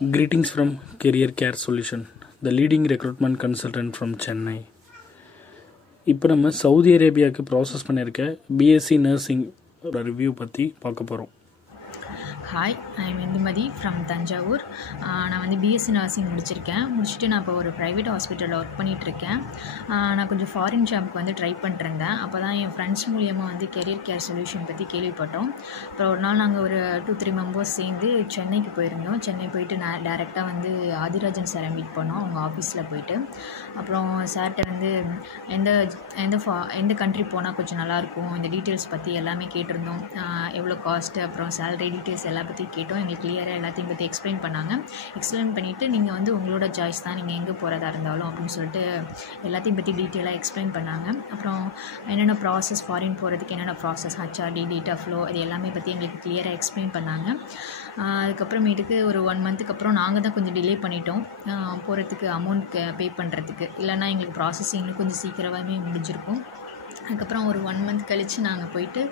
Greetings from Career Care Solution, the leading recruitment consultant from Chennai. இப்போ நம்ம Saudi அரேபியாவுக்கு process பண்ணியிருக்க BSc nursing review பற்றி பார்க்க போகிறோம். Hi, I'm Indumathi from Thanjavur. நான் வந்து பிஎஸ்சி நர்சிங் முடிச்சுட்டு நான் இப்போ ஒரு ப்ரைவேட் ஹாஸ்பிட்டலில் ஒர்க் பண்ணிகிட்ருக்கேன். நான் கொஞ்சம் ஃபாரின் ஜாப்க்கு வந்து ட்ரை பண்ணிட்டுருந்தேன். அப்போ தான் என் ஃப்ரெண்ட்ஸ் மூலியமாக வந்து கெரியர் கேர் சொல்யூஷன் பற்றி கேள்விப்பட்டோம். அப்புறம் ஒரு நாள் நாங்கள் ஒரு 2-3 மெம்பர்ஸ் சேர்ந்து சென்னைக்கு போயிருந்தோம். சென்னை போயிட்டு நான் டேரெக்டாக வந்து ஆதிராஜன் சாரை மீட் பண்ணோம் அவங்க ஆஃபீஸில் போயிட்டு. அப்புறம் சார்கிட்ட வந்து எந்த கண்ட்ரி போனால் கொஞ்சம் நல்லாயிருக்கும், இந்த டீட்டெயில்ஸ் பற்றி எல்லாமே கேட்டிருந்தோம். எவ்வளோ காஸ்ட்டு, அப்புறம் சேலரி டீட்டெயில்ஸ் எல்லா பற்றி கேட்டோம். எங்களுக்கு கிளியராக எல்லாத்தையும் பற்றி எக்ஸ்பிளைன் பண்ணிவிட்டு நீங்கள் வந்து உங்களோட சாய்ஸ் தான், நீங்கள் எங்கே போகிறதா இருந்தாலும் அப்படின்னு சொல்லிட்டு எல்லாத்தையும் பற்றி டீட்டெயிலாக எக்ஸ்பிளைன் பண்ணாங்க. அப்புறம் என்னென்ன ப்ராசஸ், ஃபாரின் போகிறதுக்கு என்னென்ன ப்ராசஸ், ஹச்ஆர்டி, டேட்டா ஃப்ளோ, இது எல்லாமே பற்றி எங்களுக்கு கிளியராக எக்ஸ்பிளைன் பண்ணாங்க. அதுக்கப்புறமேட்டுக்கு ஒரு 1 மந்த்துக்கு அப்புறம் நாங்கள் தான் கொஞ்சம் டிலே பண்ணிட்டோம் போகிறதுக்கு, அமௌண்ட் பே பண்ணுறதுக்கு. இல்லைன்னா எங்களுக்கு ப்ராசஸிங் கொஞ்சம் சீக்கிரமாகவே முடிஞ்சிருக்கும். அதுக்கப்புறம் ஒரு 1 மந்த் கழித்து நாங்கள் போயிட்டு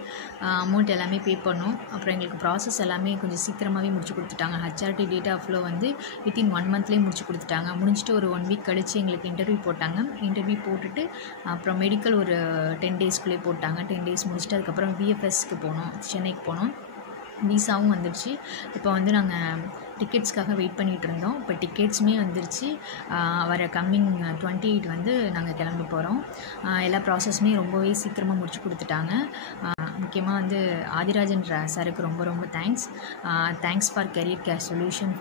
அமௌண்ட் எல்லாமே பே பண்ணோம். அப்புறம் எங்களுக்கு ப்ராசஸ் எல்லாமே கொஞ்சம் சீக்கிரமாகவே முடிச்சு கொடுத்துட்டாங்க. ஹச்ஆர்டி, டேட்டா ஃப்ளோ வந்து வித்தின் 1 மந்த்லேயே முடிச்சு கொடுத்துட்டாங்க. முடிச்சுட்டு ஒரு 1 வீக் கழித்து எங்களுக்கு இன்டர்வியூ போட்டாங்க. இன்டர்வியூ போட்டுட்டு அப்புறம் மெடிக்கல் ஒரு 10 டேஸ்க்குள்ளே போட்டாங்க. 10 டேஸ் முடிச்சுட்டு அதுக்கப்புறம் விஎஃப்எஸ்க்கு போனோம், சென்னைக்கு போனோம். விசாவும் வந்துடுச்சு. இப்போ வந்து நாங்கள் டிக்கெட்ஸ்க்காக வெயிட் பண்ணிகிட்டு இருந்தோம். இப்போ டிக்கெட்ஸுமே வந்துருச்சு. வர கம்மிங் 28 வந்து நாங்கள் கிளம்ப போகிறோம். எல்லா ப்ராசஸுமே ரொம்பவே சீக்கிரமாக முடிச்சு கொடுத்துட்டாங்க. முக்கியமாக வந்து ஆதிராஜன் சாருக்கு ரொம்ப ரொம்ப thanks for career care solution.